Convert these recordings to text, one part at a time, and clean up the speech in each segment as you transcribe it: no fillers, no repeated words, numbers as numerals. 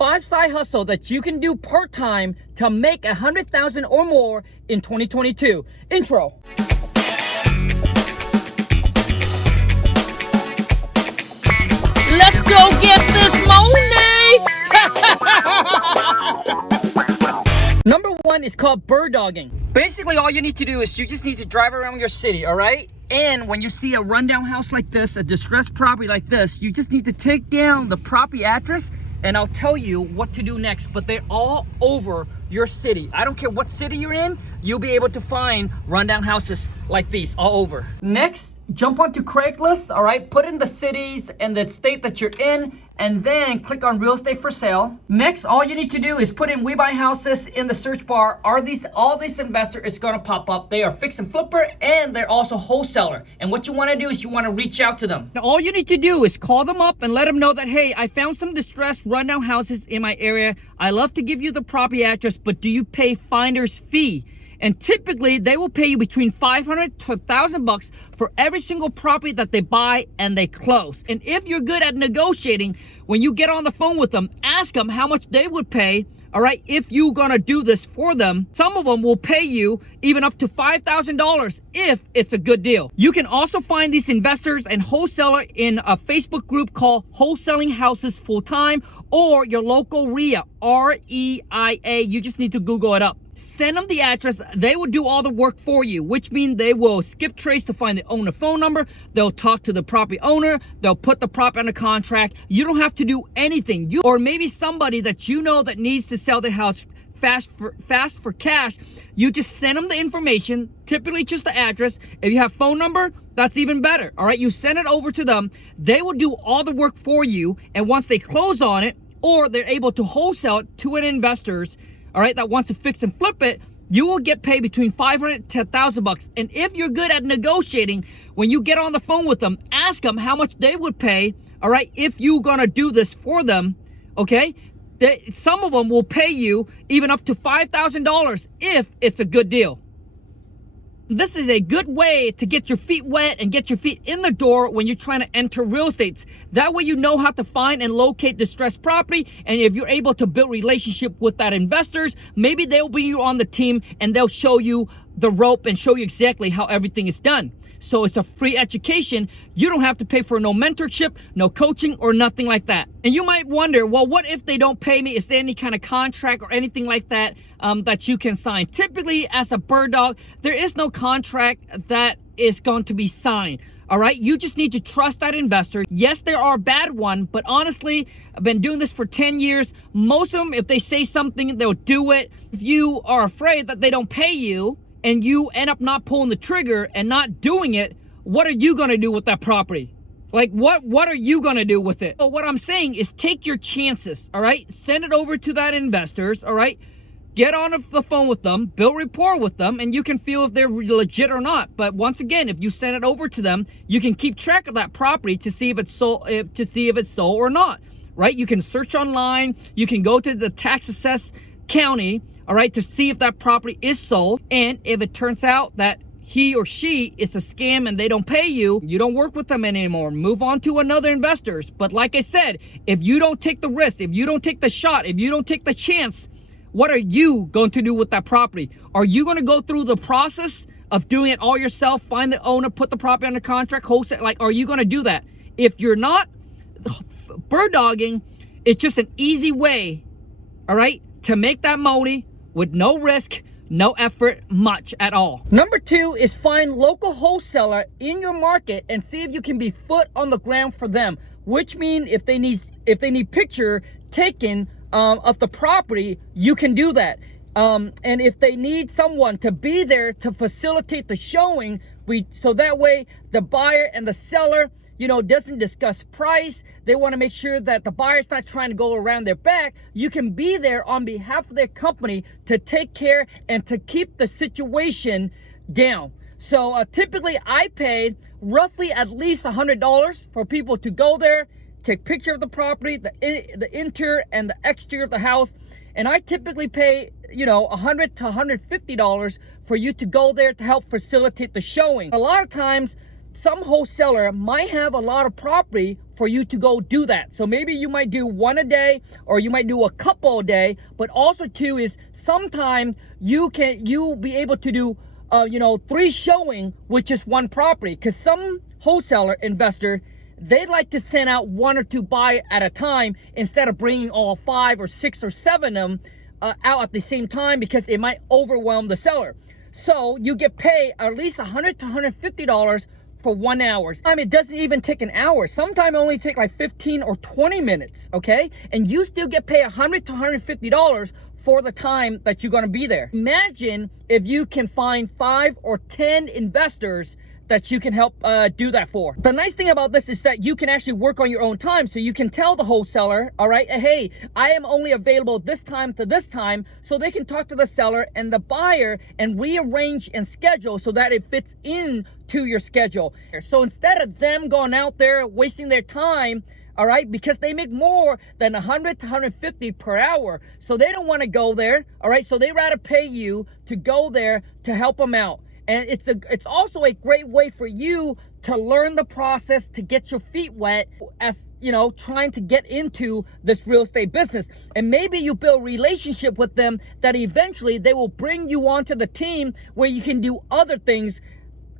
5 side hustle that you can do part-time to make $100,000 or more in 2022. Intro. Let's go get this money! Number one is called bird dogging. Basically, all you need to do is you just need to drive around your city, all right? And when you see a rundown house like this, a distressed property like this, you just need to take down the property address and I'll tell you what to do next. But they're all over your city. I don't care what city you're in, you'll be able to find rundown houses like these all over. Next, jump onto Craigslist, all right? Put in the cities and the state that you're in, and then click on real estate for sale. Next, all you need to do is put in We Buy Houses in the search bar. All these investors is gonna pop up. They are fix and flipper, and they're also wholesaler. And what you wanna do is you wanna reach out to them. Now, all you need to do is call them up and let them know that, hey, I found some distressed rundown houses in my area. I love to give you the property address, but do you pay finder's fee? And typically they will pay you between $500 to $1,000 for every single property that they buy and they close. And if you're good at negotiating, when you get on the phone with them, ask them how much they would pay, all right, if you're gonna do this for them. Some of them will pay you even up to $5,000 if it's a good deal. You can also find these investors and wholesaler in a Facebook group called Wholesaling Houses Full Time, or your local REIA, R-E-I-A. You just need to Google it up. Send them the address. They will do all the work for you, which means they will skip trace to find the owner phone number. They'll talk to the property owner. They'll put the property under contract. You don't have to do anything. Or maybe somebody that you know that needs to sell their house fast for cash. You just send them the information, typically just the address. If you have phone number, that's even better. All right, you send it over to them. They will do all the work for you. And once they close on it, or they're able to wholesale it to an investors, all right, that wants to fix and flip it, you will get paid between $500 to $1,000. And if you're good at negotiating, when you get on the phone with them, ask them how much they would pay, all right, if you're gonna do this for them, okay? Some of them will pay you even up to $5,000 if it's a good deal. This is a good way to get your feet wet and get your feet in the door when you're trying to enter real estate. That way you know how to find and locate distressed property, and if you're able to build relationship with that investors, maybe they'll bring you on the team and they'll show you the rope and show you exactly how everything is done. So it's a free education. You don't have to pay for no mentorship, no coaching, or nothing like that. And you might wonder, well, what if they don't pay me? Is there any kind of contract or anything like that that you can sign? Typically, as a bird dog, there is no contract that is going to be signed. All right, you just need to trust that investor. Yes, there are bad ones, but honestly, I've been doing this for 10 years. Most of them, if they say something, they'll do it. If you are afraid that they don't pay you, and you end up not pulling the trigger and not doing it, what are you gonna do with that property? Like, what are you gonna do with it? So what I'm saying is take your chances, all right? Send it over to that investors, all right? Get on the phone with them, build rapport with them, and you can feel if they're legit or not. But once again, if you send it over to them, you can keep track of that property to see if it's sold, or not, right? You can search online, you can go to the tax assessed county, all right, to see if that property is sold. And if it turns out that he or she is a scam and they don't pay you, you don't work with them anymore. Move on to another investors. But like I said, if you don't take the risk, if you don't take the shot, if you don't take the chance, what are you going to do with that property? Are you going to go through the process of doing it all yourself, find the owner, put the property under contract, wholesale? Like, are you going to do that? If you're not, bird dogging is just an easy way, all right, to make that money with no risk, no effort, much at all. Number two is find local wholesaler in your market and see if you can be foot on the ground for them, which means if they need picture taken of the property, you can do that. And if they need someone to be there to facilitate the showing, so that way the buyer and the seller, you know, doesn't discuss price. They want to make sure that the buyer's not trying to go around their back. You can be there on behalf of their company to take care and to keep the situation down. So typically I pay roughly at least $100 for people to go there, take picture of the property, the interior and the exterior of the house. And I typically pay, you know, $100 to $150 for you to go there to help facilitate the showing. A lot of times some wholesaler might have a lot of property for you to go do that. So maybe you might do one a day, or you might do a couple a day. But also too is sometimes you'll be able to do 3 showing with just one property, because some wholesaler investor, they like to send out 1 or 2 buy at a time instead of bringing all 5 or 6 or 7 of them out at the same time, because it might overwhelm the seller. So you get paid at least $100 to $150 for 1 hour. It doesn't even take an hour. Sometimes it only take like 15 or 20 minutes, okay? And you still get paid $100 to $150 for the time that you're gonna be there. Imagine if you can find 5 or 10 investors that you can help do that for. The nice thing about this is that you can actually work on your own time. So you can tell the wholesaler, all right, hey, I am only available this time to this time, so they can talk to the seller and the buyer and rearrange and schedule so that it fits in to your schedule. So instead of them going out there wasting their time, all right, because they make more than 100 to 150 per hour, so they don't want to go there, all right, so they rather pay you to go there to help them out. And it's also a great way for you to learn the process, to get your feet wet, as trying to get into this real estate business. And maybe you build a relationship with them that eventually they will bring you onto the team where you can do other things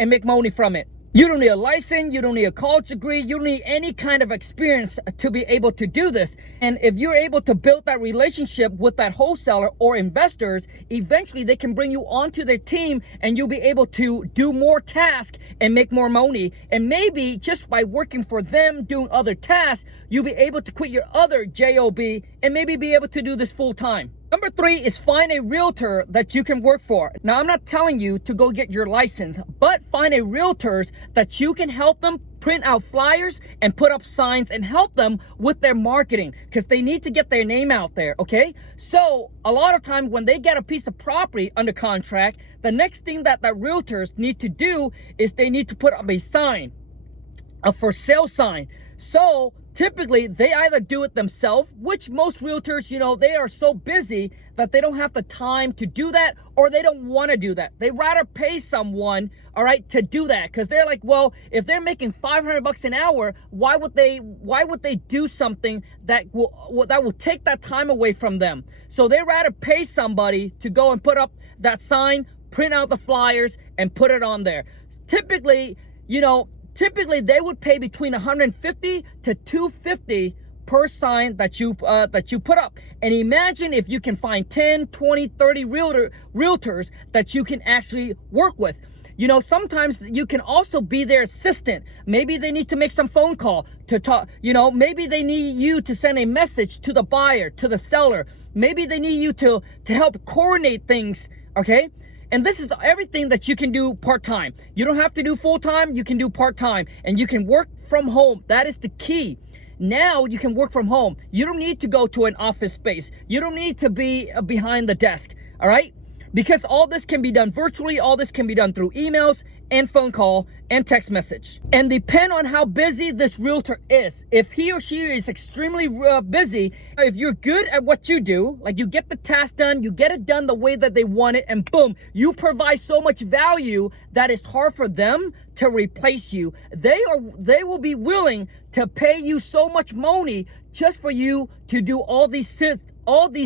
and make money from it. You don't need a license, you don't need a college degree, you don't need any kind of experience to be able to do this. And if you're able to build that relationship with that wholesaler or investors, eventually they can bring you onto their team and you'll be able to do more tasks and make more money. And maybe just by working for them, doing other tasks, you'll be able to quit your other job and maybe be able to do this full time. Number 3 is find a realtor that you can work for. Now, I'm not telling you to go get your license, but find a realtors that you can help them print out flyers and put up signs and help them with their marketing, because they need to get their name out there, okay? So a lot of times when they get a piece of property under contract, the next thing that the realtors need to do is they need to put up a sign, a for sale sign. So typically they either do it themselves, which most realtors, they are so busy that they don't have the time to do that, or they don't want to do that. They rather pay someone, all right, to do that, because they're like, well, if they're making $500 an hour, why would they do something that will take that time away from them? So they rather pay somebody to go and put up that sign, print out the flyers, and put it on there. Typically they would pay between $150 to $250 per sign that you put up. And imagine if you can find 10, 20, 30 realtors that you can actually work with. Sometimes you can also be their assistant. Maybe they need to make some phone call to talk, maybe they need you to send a message to the buyer, to the seller. Maybe they need you to help coordinate things, okay? And this is everything that you can do part-time. You don't have to do full-time, you can do part-time. And you can work from home. That is the key. Now you can work from home. You don't need to go to an office space. You don't need to be behind the desk, all right? Because all this can be done virtually, all this can be done through emails and phone call and text message. And depend on how busy this realtor is. If he or she is extremely busy, if you're good at what you do, like you get the task done, you get it done the way that they want it, and boom, you provide so much value that it's hard for them to replace you. They will be willing to pay you so much money just for you to do all these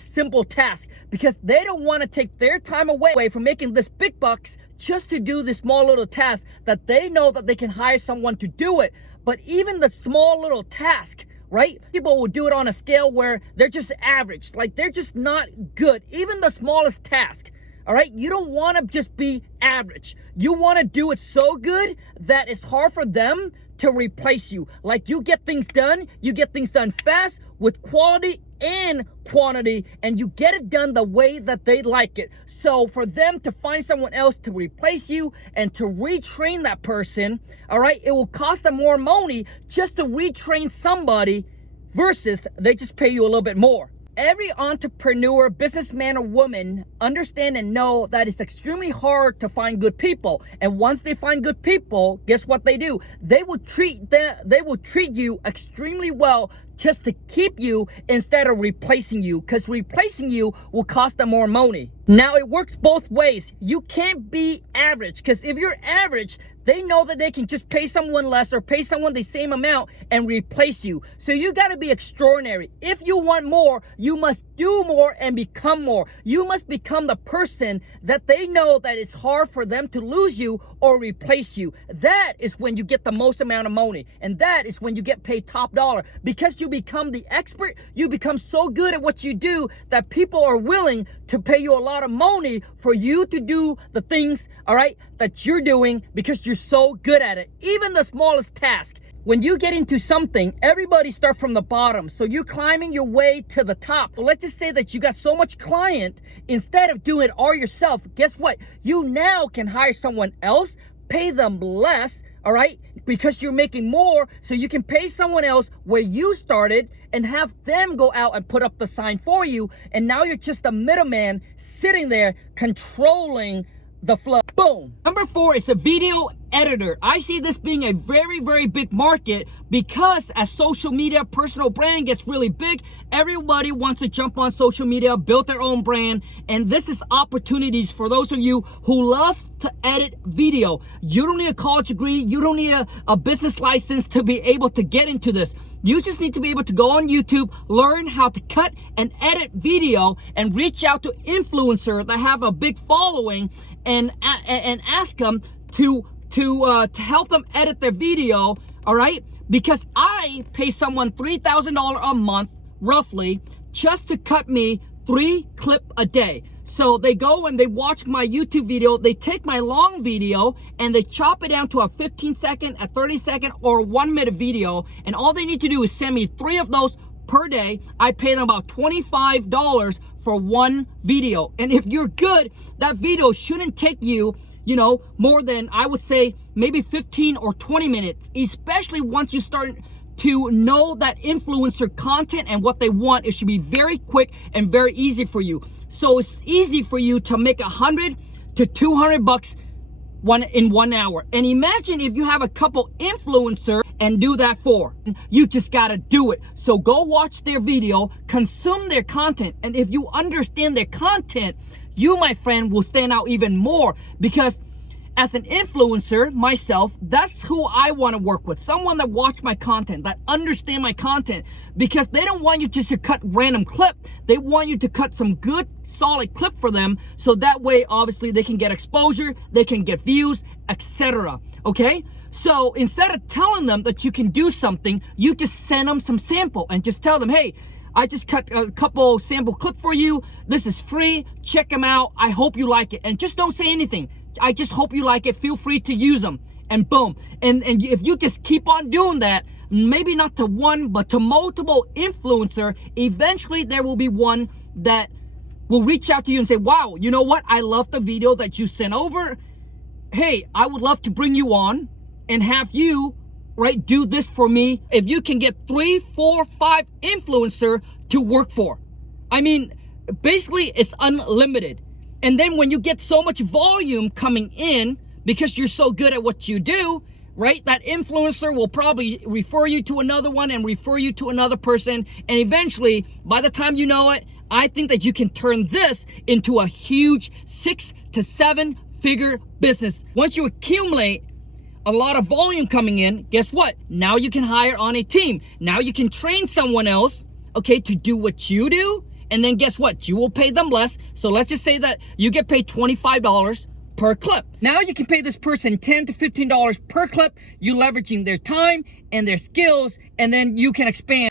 simple tasks, because they don't want to take their time away from making this big bucks just to do this small little task that they know that they can hire someone to do it. But even the small little task, right? People will do it on a scale where they're just average, like they're just not good. Even the smallest task, all right? You don't want to just be average. You want to do it so good that it's hard for them to replace you. Like you get things done fast with quality and quantity, and you get it done the way that they like it. So for them to find someone else to replace you and to retrain that person, all right, it will cost them more money just to retrain somebody versus they just pay you a little bit more. Every entrepreneur, businessman or woman understand and know that it's extremely hard to find good people. And once they find good people, guess what they do? They will treat you extremely well just to keep you instead of replacing you, because replacing you will cost them more money. Now it works both ways. You can't be average, because if you're average, They know that they can just pay someone less or pay someone the same amount and replace you. So you got to be extraordinary. If you want more, you must do more and become more. You must become the person that they know that it's hard for them to lose you or replace you. That is when you get the most amount of money. And that is when you get paid top dollar, because you become the expert. You become so good at what you do that people are willing to pay you a lot of money for you to do the things, all right, that you're doing, because you're so good at it. Even the smallest task. When you get into something, everybody starts from the bottom. So you're climbing your way to the top. But let's just say that you got so much client, instead of doing it all yourself, guess what? You now can hire someone else, pay them less, all right? Because you're making more, so you can pay someone else where you started and have them go out and put up the sign for you. And now you're just a middleman sitting there controlling the flow. Boom. Number 4 is a video editor. I see this being a very, very big market, because as social media, personal brand gets really big, everybody wants to jump on social media, build their own brand. And this is opportunities for those of you who love to edit video. You don't need a college degree. You don't need a business license to be able to get into this. You just need to be able to go on YouTube, learn how to cut and edit video, and reach out to influencers that have a big following and ask them to help them edit their video, all right? Because I pay someone $3,000 a month, roughly, just to cut me 3 clips a day. So they go and they watch my YouTube video, they take my long video and they chop it down to a 15-second, a 30-second, or a 1-minute video. And all they need to do is send me 3 of those per day. I pay them about $25 for 1 video. And if you're good, that video shouldn't take you, more than, I would say, maybe 15 or 20 minutes, especially once you start to know that influencer content and what they want. It should be very quick and very easy for you. So it's easy for you to make $100 to $200 in 1 hour. And imagine if you have a couple influencers and do that for. You just gotta do it. So go watch their video, consume their content. And if you understand their content, you, my friend, will stand out even more, because as an influencer myself, that's who I want to work with. Someone that watch my content, that understand my content, because they don't want you just to cut random clip. They want you to cut some good solid clip for them, so that way obviously they can get exposure, they can get views, etc. Okay? So instead of telling them that you can do something, you just send them some sample and just tell them, hey, I just cut a couple sample clip for you. This is free. Check them out. I hope you like it. And just don't say anything. I just hope you like it. Feel free to use them. And boom. And if you just keep on doing that, maybe not to one, but to multiple influencer, eventually there will be one that will reach out to you and say, wow, you know what? I love the video that you sent over. Hey, I would love to bring you on and have you, right, do this for me. If you can get 3, 4, 5 influencer to work for. I mean, basically it's unlimited. And then when you get so much volume coming in, because you're so good at what you do, right, that influencer will probably refer you to another one and refer you to another person. And eventually, by the time you know it, I think that you can turn this into a huge 6 to 7 figure business. Once you accumulate a lot of volume coming in, guess what? Now you can hire on a team. Now you can train someone else, okay, to do what you do. And then guess what? You will pay them less. So let's just say that you get paid $25 per clip. Now you can pay this person $10 to $15 per clip. You leveraging their time and their skills, and then you can expand.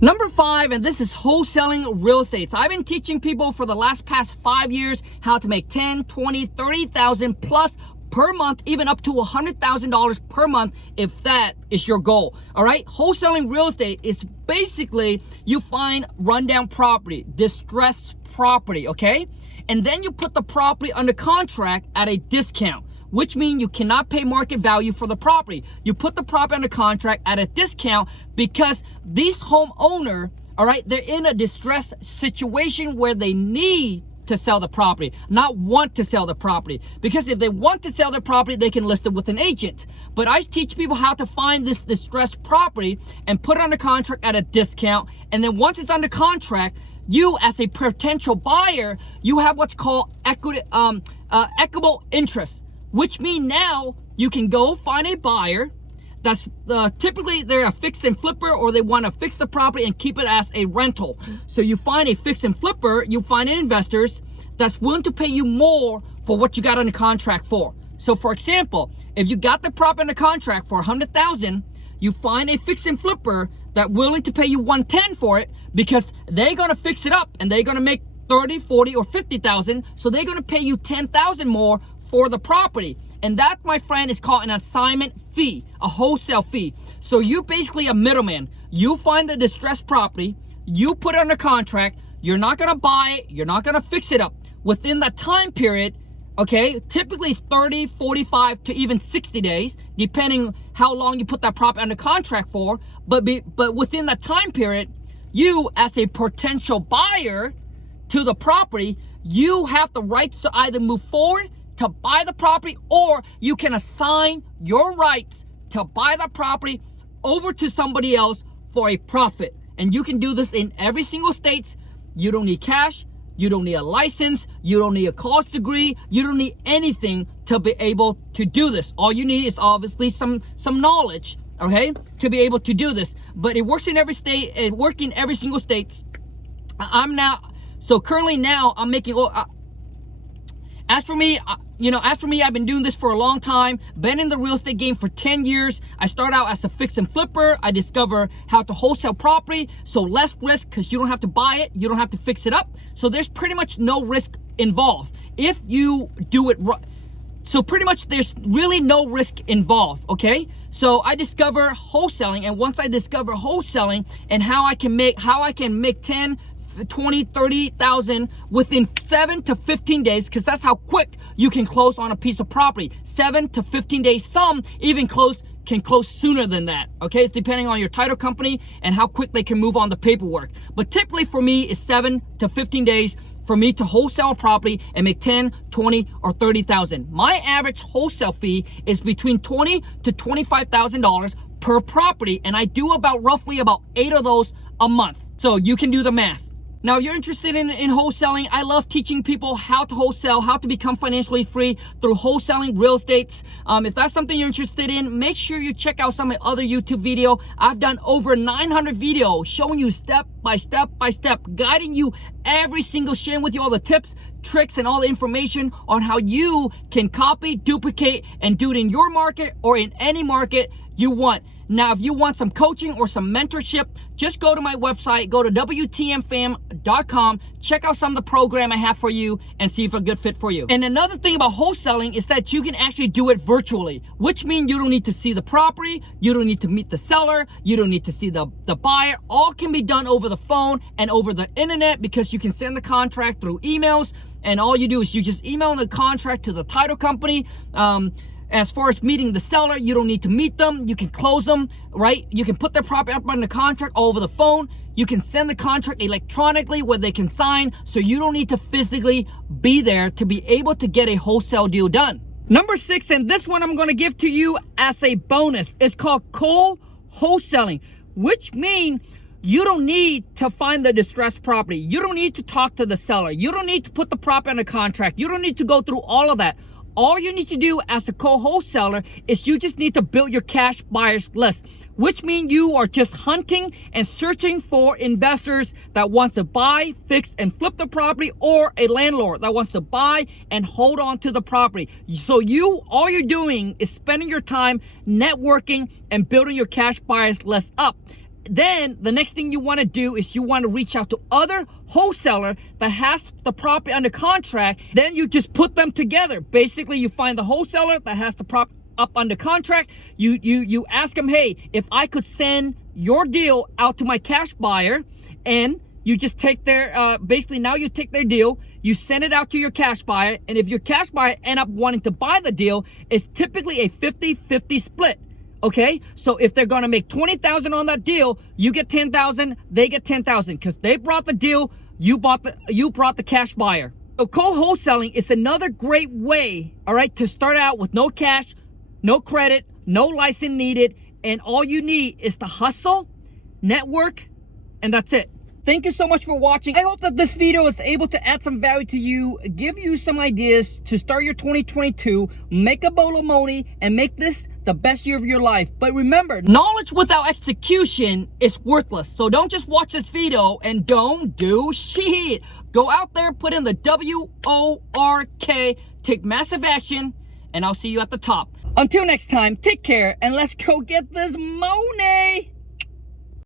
Number 5, and this is wholesaling real estate. So I've been teaching people for the past 5 years how to make 10, 20, 30,000 plus per month, even up to $100,000 per month, if that is your goal. All right, wholesaling real estate is basically you find rundown property, distressed property, okay, and then you put the property under contract at a discount, which means you cannot pay market value for the property. You put the property under contract at a discount because these homeowner, all right, they're in a distressed situation where they need to sell the property, not want to sell the property. Because if they want to sell their property, they can list it with an agent. But I teach people how to find this distressed property and put it under contract at a discount. And then once it's under contract, you as a potential buyer, you have what's called equitable interest. which means now you can go find a buyer that's typically they're a fix and flipper, or they want to fix the property and keep it as a rental. So you find a fix and flipper, you find an investors that's willing to pay you more for what you got on the contract for. So for example, if you got the property on the contract for $100,000, you find a fix and flipper that willing to pay you $110 for it, because they're gonna fix it up and they're gonna make 30, 40, or 50,000. So they're gonna pay you 10,000 more for the property. And that, my friend, is called an assignment fee, a wholesale fee. So you're basically a middleman. You find the distressed property, you put it under contract, you're not gonna buy it, you're not gonna fix it up. Within that time period, okay, typically it's 30, 45 to even 60 days, depending how long you put that property under contract for. But within that time period, you as a potential buyer to the property, you have the rights to either move forward to buy the property, or you can assign your rights to buy the property over to somebody else for a profit. And you can do this in every single state. You don't need cash, you don't need a license, you don't need a college degree, you don't need anything to be able to do this. All you need is obviously some knowledge, okay, to be able to do this. But it works in every state, it works in every single state. Currently now I'm making, as for me, I've been doing this for a long time, been in the real estate game for 10 years. I started out as a fix and flipper. I discovered how to wholesale property, so less risk because you don't have to buy it, you don't have to fix it up. So there's pretty much no risk involved if you do it right. So pretty much there's really no risk involved, okay? So I discovered wholesaling, and once I discovered wholesaling and how I can make 10, 20, 30,000 within 7 to 15 days, because that's how quick you can close on a piece of property. 7 to 15 days. Some even can close sooner than that, okay? It's depending on your title company and how quick they can move on the paperwork. But typically for me, it's 7 to 15 days for me to wholesale a property and make 10, 20, or 30,000. My average wholesale fee is between $20,000 to $25,000 per property, and I do roughly about 8 of those a month. So you can do the math. Now, if you're interested in wholesaling, I love teaching people how to wholesale, how to become financially free through wholesaling real estate. If that's something you're interested in, make sure you check out some of my other YouTube video. I've done over 900 videos showing you step by step, guiding you every single, sharing with you all the tips, tricks, and all the information on how you can copy, duplicate, and do it in your market or in any market you want. Now, if you want some coaching or some mentorship, just go to my website, go to WTMFam.com, check out some of the program I have for you and see if it's a good fit for you. And another thing about wholesaling is that you can actually do it virtually, which means you don't need to see the property, you don't need to meet the seller, you don't need to see the buyer. All can be done over the phone and over the internet, because you can send the contract through emails, and all you do is you just email the contract to the title company. As far as meeting the seller, you don't need to meet them. You can close them, right? You can put their property up on the contract all over the phone. You can send the contract electronically where they can sign, so you don't need to physically be there to be able to get a wholesale deal done. Number 6, and this one I'm gonna give to you as a bonus. It's called co-wholesaling, which means you don't need to find the distressed property. You don't need to talk to the seller. You don't need to put the property on the contract. You don't need to go through all of that. All you need to do as a co-wholesaler is you just need to build your cash buyers list, which means you are just hunting and searching for investors that wants to buy, fix, and flip the property, or a landlord that wants to buy and hold on to the property. So all you're doing is spending your time networking and building your cash buyers list up. Then the next thing you want to do is you want to reach out to other wholesaler that has the property under contract. Then you just put them together. Basically, you find the wholesaler that has the property up under contract. You ask them, hey, if I could send your deal out to my cash buyer, and you just take their basically now you take their deal, you send it out to your cash buyer, and if your cash buyer end up wanting to buy the deal, it's typically a 50-50 split. Okay, so if they're gonna make 20,000 on that deal, you get 10,000, they get 10,000, because they brought the deal, you brought the cash buyer. So co-wholesaling is another great way, all right, to start out with no cash, no credit, no license needed, and all you need is to hustle, network, and that's it. Thank you so much for watching. I hope that this video is able to add some value to you, give you some ideas to start your 2022, make a bowl of money, and make this the best year of your life. But remember, knowledge without execution is worthless. So don't just watch this video and don't do shit. Go out there, put in the WORK, take massive action, and I'll see you at the top. Until next time, take care, and let's go get this money.